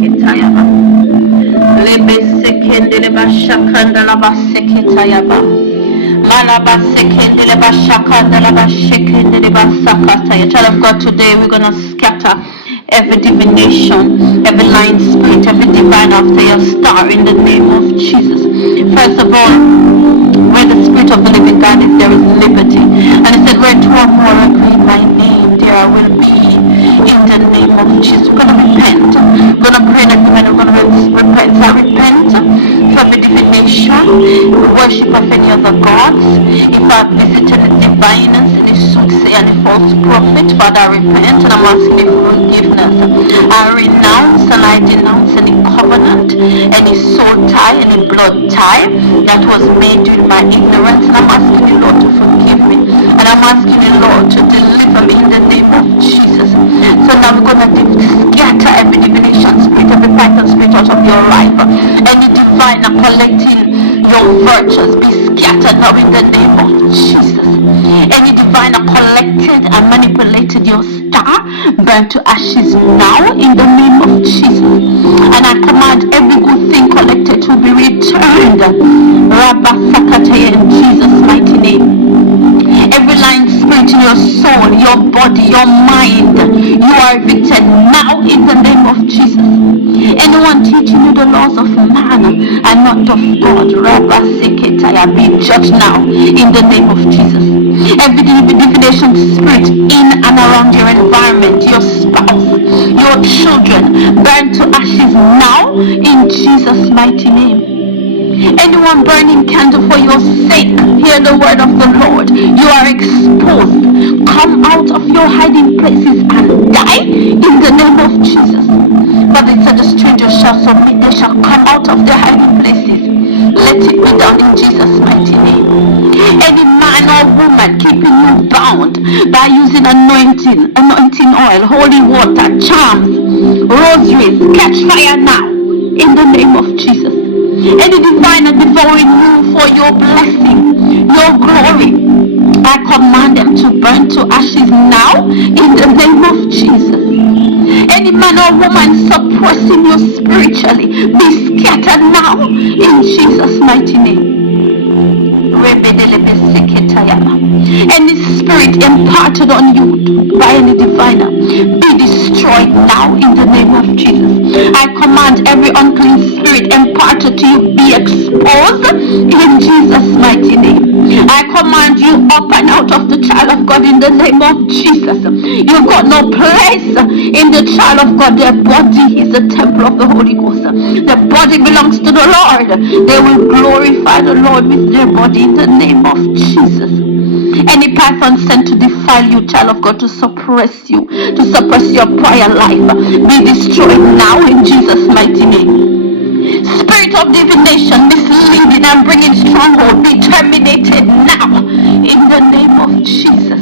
seketayaba. Lebe sekendele bashakanda la baseketayaba. Malaba sekendele bashakanda la bashekendele basakataya. Child of God, today we're gonna scatter every divination, every lying spirit, every divine after your star in the name of Jesus. First of all, where the spirit of the living God is, there is liberty. And he said, where two or more agree in my name, there I will be in the name of Jesus. We're going to repent. We're going to pray that we're going to repent. So I repent for every divination, worship of any other gods. If I've visited the diviners, any soothsayer, any false prophet, Father, I repent and I'm asking you for forgiveness. I renounce and I denounce any covenant, any soul tie, any blood tie that was made during my ignorance, and I'm asking you, Lord, to forgive me, and I'm asking you, Lord, to deliver me in the name of Jesus. So now we're going to scatter every divination spirit, every python spirit out of your life, any divine collecting your virtues, be scattered now in the name of Jesus. Any divine collected and manipulated your star, burn to ashes now in the name of Jesus. And I command every good thing collected to be returned, Rabba Sakataya, in Jesus' mighty name. Every lying spirit in your soul, your body, your mind, you are evicted now in the name of Jesus. Anyone teaching you the laws of man and not of God, Rabba Seketaya, be judged now in the name of Jesus. Every divination spirit in and around your environment, your spouse, your children, burn to ashes now in Jesus' mighty name. Anyone burning candle for your sake, hear the word of the Lord. You are exposed. Come out of your hiding places and die in the name of Jesus. But it said the strangers shall submit, they shall come out of their hiding places. Let it be done in Jesus' mighty name. Any man or woman keeping you bound by using anointing oil, holy water, charms, rosaries, catch fire now in the name of Jesus. Any diviner devouring you for your blessing, your glory, I command them to burn to ashes now in the name of Jesus. Any man or woman suppressing you spiritually, be scattered now in Jesus' mighty name. Any spirit imparted on you by any diviner, be destroyed now in the name of Jesus. I command every unclean spirit imparted to you be exposed in Jesus' mighty name. I command you up and out of the child of God in the name of Jesus. You've got no place in the child of God. Their body is the temple of the Holy Ghost. The body belongs to the Lord. They will glorify the Lord with their body in the name of Jesus. Any python sent to defile you, child of God, to suppress you, to suppress your prayer life, be destroyed now in Jesus' mighty name. Spirit of divination, misleading and bringing stronghold, be terminated now in the name of Jesus.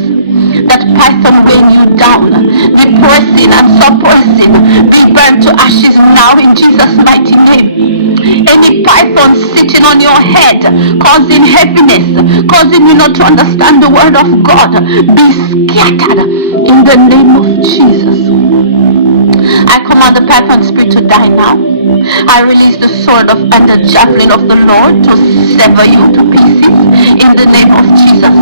That python weighing you down, depressing and suppressing, be burned to ashes now in Jesus' mighty name. Any python sitting on your head, causing heaviness, causing you not to understand the word of God, be scattered in the name of Jesus. I command the python spirit to die now. I release the sword and the javelin of the Lord to sever you to pieces in the name of Jesus.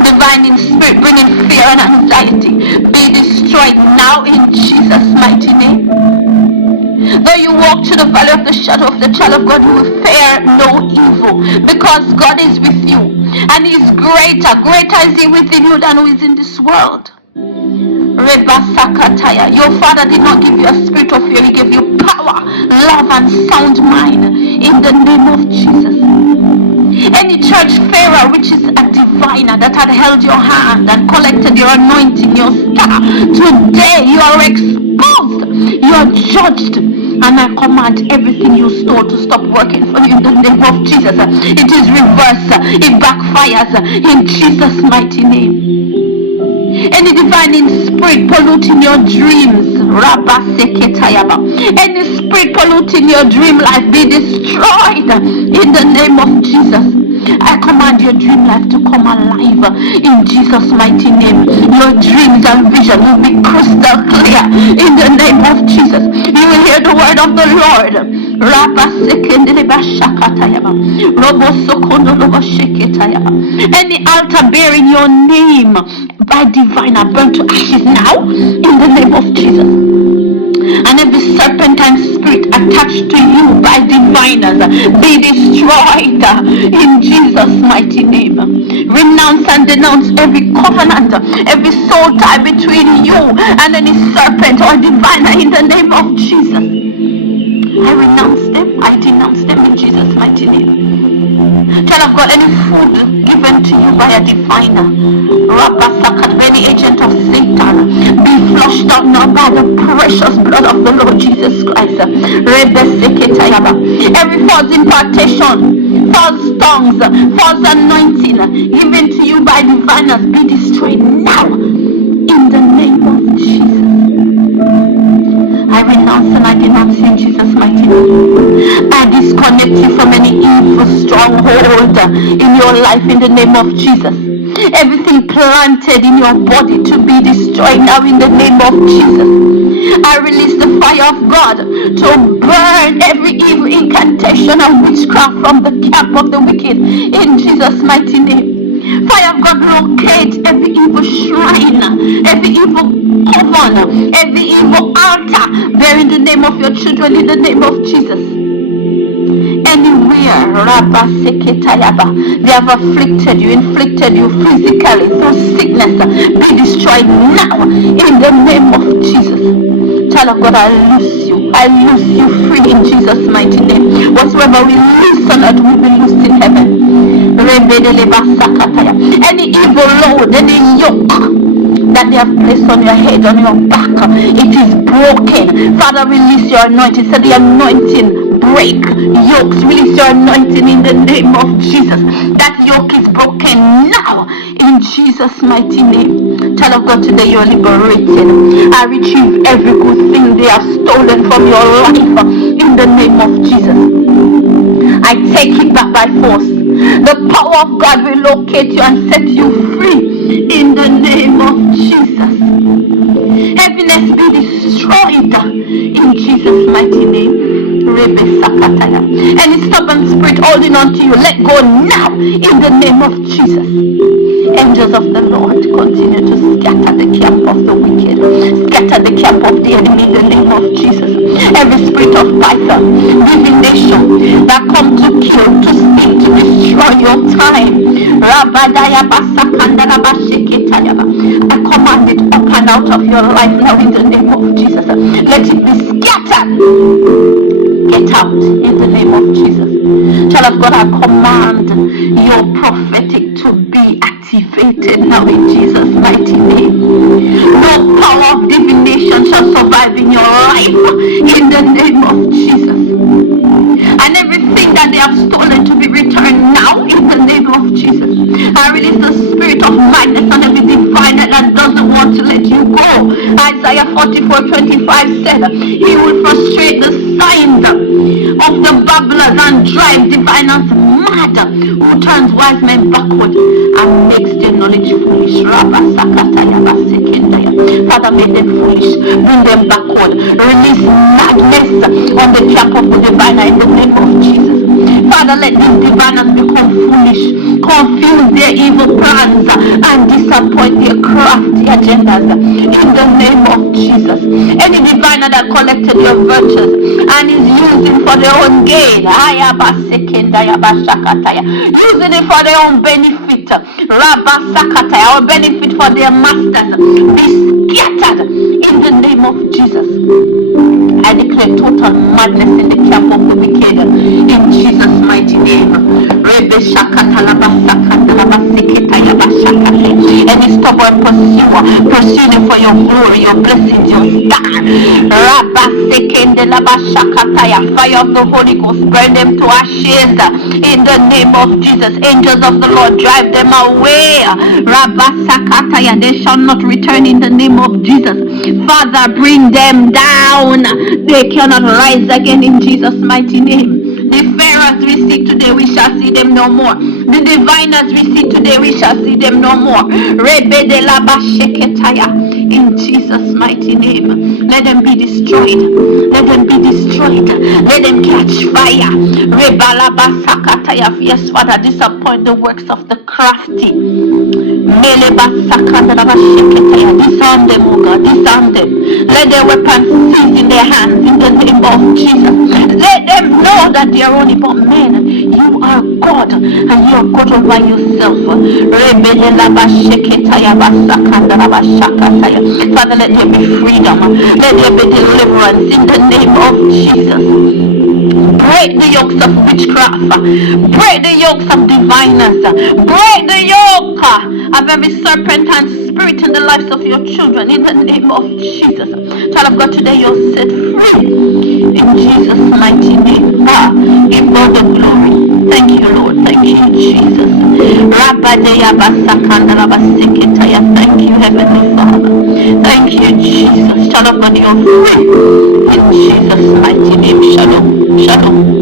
Divine spirit bringing fear and anxiety, be destroyed now in Jesus' mighty name. Though you walk through the valley of the shadow of the child of God, you will fear no evil, because God is with you, and He is greater is He within you than who is in this world. Your Father did not give you a spirit of fear, He gave you power, love, and sound mind in the name of Jesus. Any church pharaoh, which is a diviner that had held your hand and collected your anointing, your star, today you are exposed, you are judged, and I command everything you stole to stop working for you in the name of Jesus. It is reversed, it backfires in Jesus' mighty name. Any divining spirit polluting your dreams, any spirit polluting your dream life, be destroyed in the name of Jesus. I command your dream life to come alive in Jesus' mighty name. Your dreams and vision will be crystal clear in the name of Jesus. You will hear the word of the Lord. Any altar bearing your name by diviner, burn to ashes now in the name of Jesus. And every serpentine spirit attached to you by diviners be destroyed in Jesus' mighty name. Renounce and denounce every covenant, every soul tie between you and any serpent or diviner in the name of Jesus. I renounce them, I denounce them in Jesus' mighty name. Child of God, any food given to you by a diviner, any agent of Satan, be flushed out now by the precious blood of the Lord Jesus Christ. Every false impartation, false tongues, false anointing given to you by diviners be destroyed now in the name of Jesus. I renounce and I denounce you in Jesus' mighty name. I disconnect you from any evil stronghold in your life in the name of Jesus. Everything planted in your body to be destroyed now in the name of Jesus. I release the fire of God to burn every evil incantation and witchcraft from the camp of the wicked in Jesus' mighty name. Fire of God, locate every evil shrine, every evil coven, every evil altar bearing the name of your children in the name of Jesus. Anywhere they have afflicted you, inflicted you physically through sickness, be destroyed now in the name of Jesus. Child of God, I loose you free in Jesus' mighty name. Whatsoever we loose on earth will be loosed in heaven. Any evil load, any yoke that they have placed on your head, on your back, it is broken. Father, release your anointing. Say the anointing break yokes. Release your anointing in the name of Jesus. That yoke is broken now in Jesus' mighty name. Child of God, today you're liberated. I retrieve every good thing they have stolen from your life in the name of Jesus. I take it back by force. The power of God will locate you and set you free in the name of Jesus. Heaviness be destroyed in Jesus' mighty name. Any stubborn spirit holding on to you, let go now in the name of Jesus. Angels of the Lord, continue to scatter the camp of the wicked, scatter the camp of the enemy in the name of Jesus. Every spirit of python, divination that come to kill, to steal, to destroy your time, I command it up and out of your life now in the name of Jesus. Let it be scattered. Get out in the name of Jesus. Child of God, I command your prophetic to be activated now in Jesus' mighty name. No power of divination shall survive in your life in the name of Jesus. And everything that they have stolen to be returned now in the name of Jesus. I release the spirit of madness on every diviner that doesn't want to let you go. Isaiah 44:25 said, he will frustrate the signs of the babblers and drive diviners mad, who turns wise men backward and makes their knowledge foolish. Father, make them foolish, bring them backward, release madness on the camp of the diviner in the name of Jesus. Father, let these diviners become foolish, confuse their evil plans and disappoint their crafty agendas in the name of Jesus. Any diviner that collected your virtues and is using for their own gain, using it for their own benefit, or benefit for their masters, be scattered in the name of Jesus. I declare total madness in the camp of the wicked in Jesus' mighty name. Any stubborn pursuer, pursuing for your glory, your blessings, your star. Fire of the Holy Ghost, burn them to ashes in the name of Jesus. Angels of the Lord, drive them away. They shall not return in the name of Jesus. Father, bring them down. They cannot rise again in Jesus' mighty name. The pharaohs we see today, we shall see them no more. The diviners we see today, we shall see them no more. In Jesus' mighty name, let them be destroyed. Let them be destroyed. Let them catch fire. Yes, Father, disappoint the works of the crafty. Disarm them, oh God, disarm them. Let their weapons cease in their hands in the name of Jesus. Let them know that they are only but men. You are God and you are God all by yourself. Father, let there be freedom. Let there be deliverance in the name of Jesus. Break the yokes of witchcraft. Break the yokes of diviners. Break the yoke of every serpentine spirit in the lives of your children in the name of Jesus. Child of God, today you're set free in Jesus' mighty name. Give God the glory. Thank you, Lord. Thank you, Jesus. Thank you, Heavenly Father. Thank you, Jesus. Child of God, you're free in Jesus' mighty name. Shalom. Shalom.